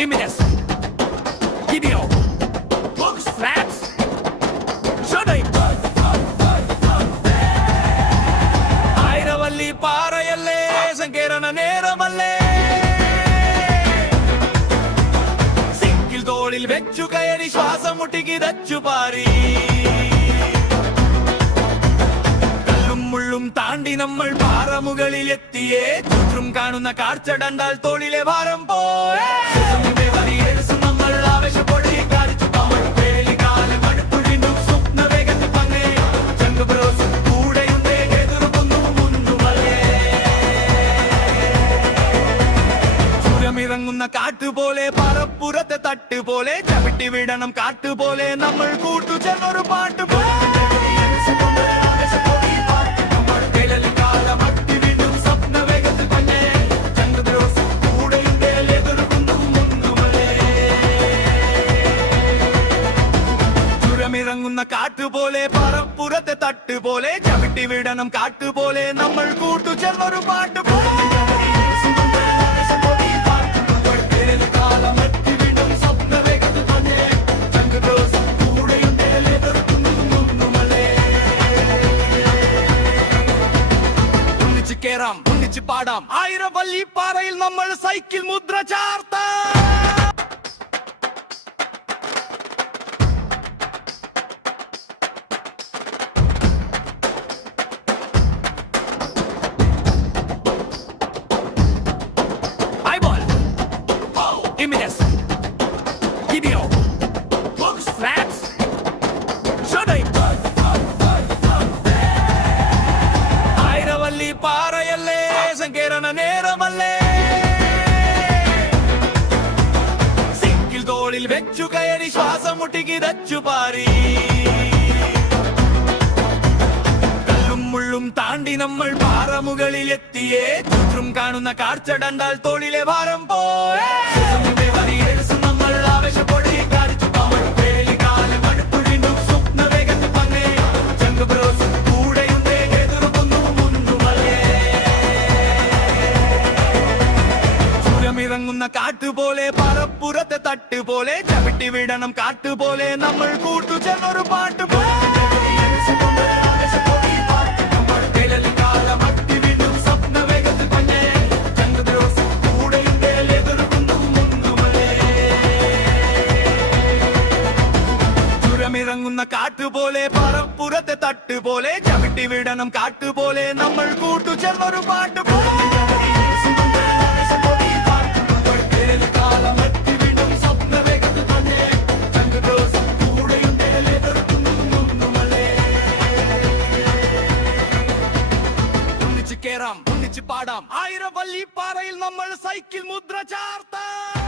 images, video, books, raps, shopping. Ayiravalli പാറയല്ലേ സങ്കീർണ നേരമല്ലേ സിക്കിൽ തോളിൽ വെച്ചു കയറി ശ്വാസം മുട്ടിക്ക് തച്ചു പാറി കല്ലും മുള്ളും താണ്ടി നമ്മൾ പാറമുകളിൽ എത്തിയേ ചുറ്റും കാണുന്ന കാഴ്ചടണ്ടാൽ തോളിലെ ഭാരം പോയേ നമ്മൾ ആവേശപ്പൊടി കാണിച്ചു നമ്മൾ വേലികാലം അടുത്തു വീണ്ടും സ്വപ്ന വേഗത്തിൽ പങ്ങേ ചങ്ക് ബ്രോസ് കൂടെയുണ്ടേ എതിർക്കുന്നു മുന്നുമല്ലേ ചുരമിറങ്ങുന്ന കാട്ടുപോലെ പറപ്പുറത്തെ തട്ടുപോലെ ചവിട്ടി വിടണം കാട്ടുപോലെ നമ്മൾ കൂട്ടുചേർന്നൊരു പാട്ട് ഇറങ്ങുന്ന കാട്ടുപോലെ പറപ്പുറത്തെ തട്ടുപോലെ ചവിട്ടി വിടണം കാട്ടുപോലെ നമ്മൾ കൂട്ടുചേർന്നൊരു പാട്ട് ഒന്നിച്ച് കേറാം ഒന്നിച്ച് പാടാം ആയിരവല്ലി പാറയിൽ നമ്മൾ സൈക്കിൾ മുദ്ര ചാർത്താം. Images, video, books, raps, shopping. Ayiravalli പാറയല്ലേ സങ്കീർണ നേരമല്ലേ സിക്കിൽ തോളിൽ വെച്ചു കയറി ശ്വാസം മുട്ടിക്ക് തച്ചു പാറി കല്ലും മുള്ളും താണ്ടി നമ്മൾ പാറമുകളിൽ എത്തിയേ ചുറ്റും കാണുന്ന കാഴ്ചടണ്ടാൽ തോളിലെ ഭാരം പോയേ നമ്മൾ ആവേശപ്പൊടി കാണിച്ചു നമ്മൾ വേലികാലം അടുത്തു വീണ്ടും സ്വപ്ന വേഗത്തിൽ പങ്ങേ ചങ്ക് ബ്രോസ് കൂടെയുണ്ടേ എതിർക്കുന്നു മുന്നുമല്ലേ ചുരമിറങ്ങുന്ന കാട്ടുപോലെ പറപ്പുറത്തെ തട്ടുപോലെ ചവിട്ടി വിടണം കാട്ടുപോലെ നമ്മൾ കൂട്ടുചേർന്നൊരു പാട്ട് ഇറങ്ങുന്ന കാട്ടുപോലെ പറപ്പുറത്തെ തട്ടുപോലെ ചവിട്ടി വിടണം കാട്ടുപോലെ നമ്മൾ കൂട്ടുചേർന്നൊരു പാട്ട് ഒന്നിച്ച് കേറാം ഒന്നിച്ച് പാടാം ആയിരവല്ലി പാറയിൽ നമ്മൾ സൈക്കിൾ മുദ്ര ചാർത്താം.